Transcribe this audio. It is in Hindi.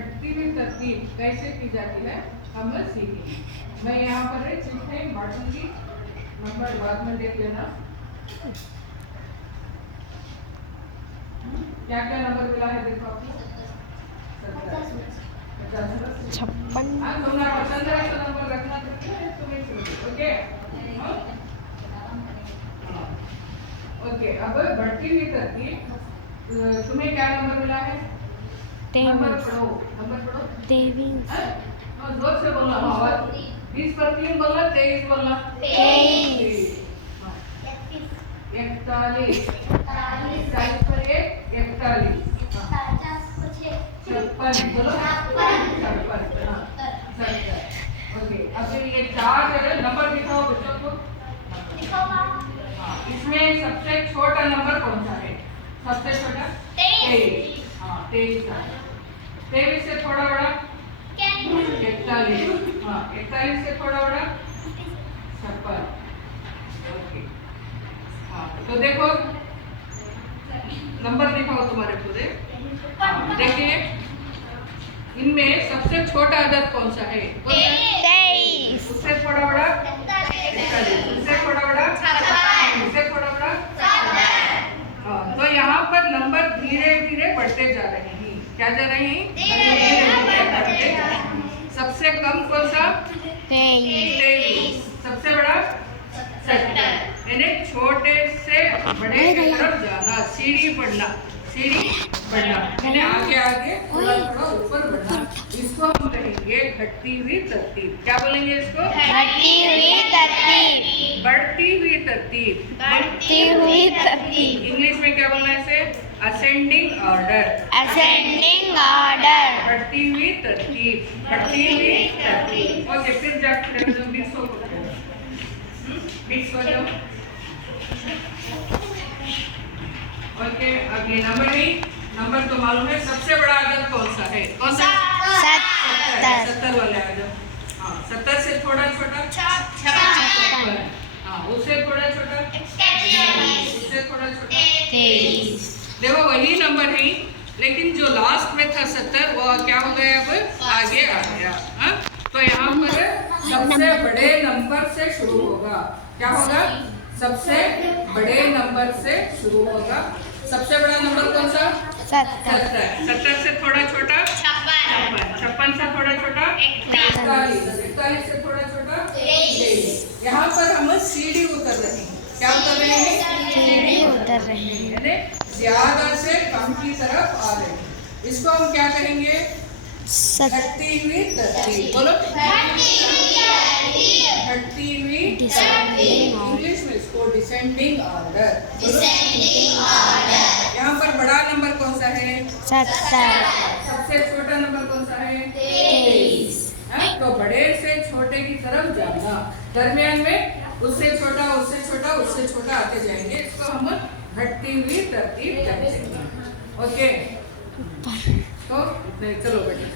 घटती हुई तरतीब कैसे की जाती है हम सीखेंगे। मैं यहाँ पर चिट्ठियाँ बांटूंगी, नंबर बाद में देख लेना। क्या क्या नंबर मिला है देखो आपको। 56। तुम्हारा पसंद है ऐसा नंबर रखना तो ओके। ओके, अब बढ़ती हुई तरतीब, तुम्हें क्या नंबर मिला है? नंबर पढ़ो, नंबर पढ़ो। 23। जोर से बोलना। 20 पर 3 बोलना, 23 बोलना। 23। 41 40 पर 1 41। 56 बोलो। 56। ओके, अब ये 4 जगह नंबर दिखाओ बच्चों को। इसमें सबसे छोटा नंबर कौन सा है? सबसे छोटा 23। हाँ 23। 23 से थोड़ा बड़ा 41। हाँ 41 से थोड़ा बड़ा 56। ओके, हाँ तो देखो नंबर दिखाओ तुम्हारे पूरे। देखिए इनमें सबसे छोटा अदद कौन सा है? 23। उससे थोड़ा बड़ा 41, उससे थोड़ा बड़ा 56, उससे थोड़ा बड़ा 57। तो यहाँ पर नंबर धीरे धीरे बढ़ते जा रहे हैं। क्या जा रहे हैं? धीरे धीरे बढ़ते जा रहे हैं। सबसे कम कौन सा? 23। सबसे बड़ा 70। यानी छोटे से बड़े की तरफ जाना, सीढ़ी बढ़ना, सीढ़ी बढ़ना, यानी आगे आगे थोड़ा थोड़ा ऊपर बढ़ना। इसको हम कहेंगे घटती हुई तरतीब। क्या बोलेंगे इसको? घटती हुई तरतीब। बढ़ती हुई तरतीब। बढ़ती हुई तरतीब। इंग्लिश में क्या बोलना है इसे? Ascending order. Ascending order. बढ़ती हुई तरतीब, बढ़ती हुई तरतीब। ओके, फिर जाकर 20 हो जाओ। ओके, अब ये नंबर नहीं, नंबर तो मालूम है। सबसे बड़ा अदद कौन सा है? कौन सा? 70। 70 वाले आ जाओ। हाँ 70 से थोड़ा छोटा 56। हाँ उससे थोड़ा छोटा 21, उससे थोड़ा छोटा 23। देखो वही नंबर है, लेकिन जो लास्ट में था 70 वो क्या हो गया? अब आगे आ गया। हाँ तो यहाँ पर सबसे बड़े नंबर से शुरू होगा। क्या होगा? सबसे बड़े नंबर से शुरू होगा। सबसे बड़ा नंबर कौन सा? 70। 70 से थोड़ा छोटा 56, 56 से थोड़ा छोटा 41, 41 से थोड़ा छोटा 23। यहाँ पर हम सीढ़ी उतर रहे हैं। क्या उतर रहे हैं? सीढ़ी उतर रहे हैं, यानी ज्यादा से कम की तरफ आ रहे हैं। इसको हम क्या कहेंगे? घटती हुई तरतीब। बोलो घटती हुई तरतीब। इंग्लिश में इसको डिसेंडिंग ऑर्डर। यहाँ पर बड़ा नंबर कौन सा है? 70। सबसे छोटा नंबर कौन सा है? 23। तो बड़े से छोटे की तरफ जाना, दरमियान में उससे छोटा उससे छोटा उससे छोटा आते जाएंगे। इसको हम घटती हुई तरतीब कहते हैं। ओके, तो चलो बेटा।